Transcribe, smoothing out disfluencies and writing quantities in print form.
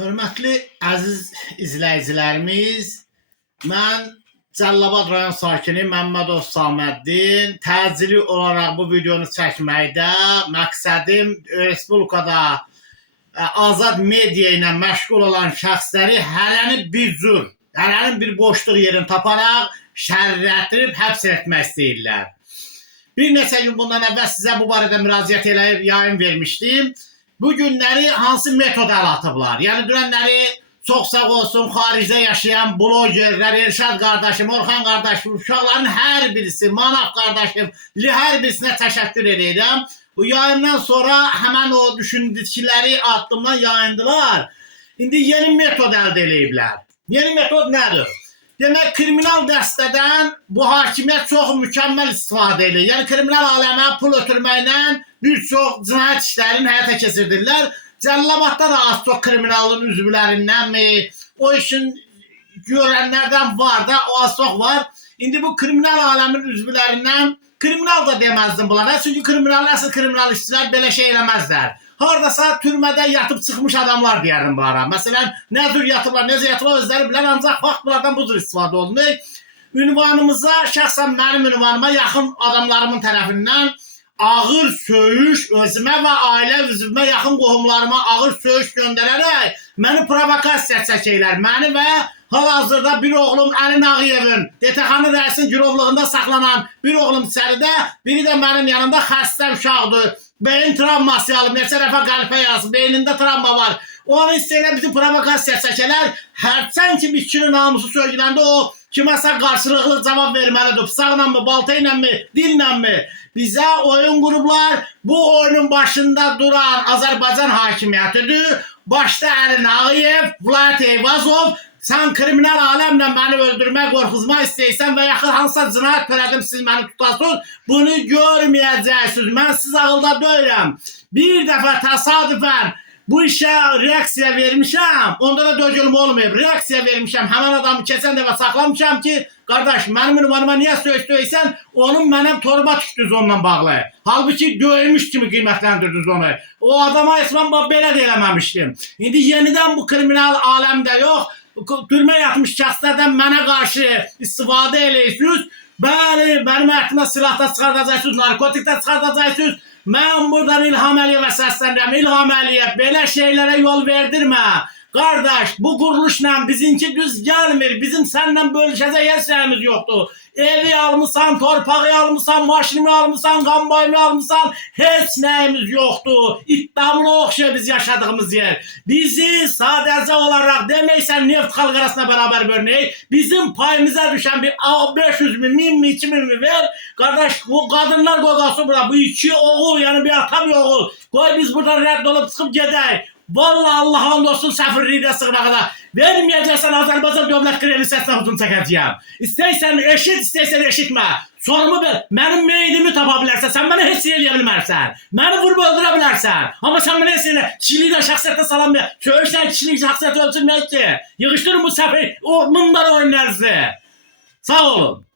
Hörmətli əziz izləyicilərimiz, mən Cəlilabad rayon sakini Məmmədov Saməddin. Təcili olaraq bu videonu çəkməkdə məqsədim Respublikada azad media ilə məşğul olan şəxsləri hələnin bir boşluq yerini taparaq şərrlətirib həbs etmək istəyirlər. Bir neçə gün bundan əvvəl sizə bu barədə müraciət eləyib yayın vermişdim. Bu günləri hansı metod əl atıblar? Yəni dünənləri çox sağ olsun xaricdə yaşayan blogerlər, Elşad qardaşım, Orxan qardaşım, uşaqların hər birisi, Manaf qardaşım, hər birisinə təşəkkür edirəm. Bu yayından sonra həmən o düşündükləri addımdan yayındılar. İndi yeni metod əldə ediblər. Yeni metod nədir? Demək, kriminal dəstədən bu hakimiyyət çox mükəmməl istifadə edir. Yəni, kriminal aləmə pul ötürməklə bir çox cinayət işlərini həyata keçirdirlər. Cəlilabadda da az çox kriminalın üzvlərindənmi, o işin görənlərdən var da, o az çox var. İndi bu kriminal aləmin üzvlərindən, kriminal da deməzdim bunlara. Çünki asıl kriminal işçilər belə şey eləməzlər. Haradasa türmədə yatıp çıxmış adamlar deyərdim bunlara. Məsələn, nə cür yatıblar, necə yatıblar özləri bilən, ancaq vaxt bunlardan bu cür istifadə olunur. Ünvanımıza, şəxsən mənim ünvanıma yaxın adamlarımın tərəfindən ağır söyüş, özümə və ailə üzvümə yaxın qohumlarıma ağır söyüş göndərərək məni provokasiya çəkirlər. Məni və hal-hazırda bir oğlum Əli Nağıyevin, DTX-nın rəisin girovluğunda saxlanan bir oğlum içəridə, biri də mənim yanımda xəstə uşaqdır. Beyin travması alıb, neçə dəfə qəlpə yazıb, beynində travma var. Onu istəyirlər bizi provokasiya çəkələr. Hərçən ki, bir kişinin namusu söyləyəndə o kiməsə qarşılıqlı cavab verməlidir. Bıçaqla mı, balta ilə mi, dillə mi? Bizə oyun qurublar. Bu oyunun başında duran Azərbaycan hakimiyyətidir. Başda Əli Nağıyev, Vilayət Eyvazov. Sən kriminal aləmlə məni öldürmək, qorxuzmaq istəyirsən və yaxın hansısa cinayət törədim, siz məni tutasınız, bunu görməyəcəksiniz. Mən siz ağılda deyirəm. Bir dəfə təsadüfən bu işə reaksiya vermişəm, onda da dögülmə olmayıb. Reaksiya vermişəm, həmən adamı keçən dəfə saxlamışam ki, qardaş, mənim ünvanıma niyə söysən, onun mənəm torba düşdünüz onunla bağlı. Halbuki döymüş kimi qiymətləndirdiniz onu. O adama ismən belə də eləməmişdim. İndi yenidən bu kriminal aləmdə yox, türmə yatmış şəxslərdən mənə qarşı istifadə eləyirsiniz. Bəli, mənim həyatımda silahda çıxardacaqsınız, narkotikdə çıxardacaqsınız. Mən buradan İlham Əliyevə səslənirəm. İlham Əliyev, belə şeylərə yol verdirmə. Qardaş, bu quruluşla bizinki düz gəlmir. Bizim səninlə bölüşəcək heç şeyimiz yoxdur. Evi almışsan, torpağı almışsan, maşını almışsan, qambayını almışsan, heç nəyimiz yoxdur. İddiamına oxşuyor biz yaşadığımız yer. Bizi sadəcə olaraq deməksən neft xalq arasına beraber bölünək. Bizim payımıza düşən bir 500 bin, 1000 mi, 2000 mi ver. Qardaş, bu qadınlar qoqası burada. Bu iki oğul, yəni bir ata bir oğul. Qoy biz buradan rədd olub çıxıb gedək. Vallahi Allah olsun səfirliyə sığına qədər. Verməyəcəksən Azərbaycan dövlət kredi səsinə hücum çəkəcəyəm. İstəyirsən eşit, istəyirsən eşitmə. Sorumu ver. Mənim meydimi tapa bilərsən. Sən mənə heç şey eləyə bilmərsən. Məni vurub öldürə bilərsən. Amma sən mənə heç elə kişiliklə şəxsiyyətlə salamaya. Söyüşdən kişilik şəxsiyyəti ölçülməyək ki. Yığışdırın bu səfir. Bunlar oyunlarınızı. Sağ olun.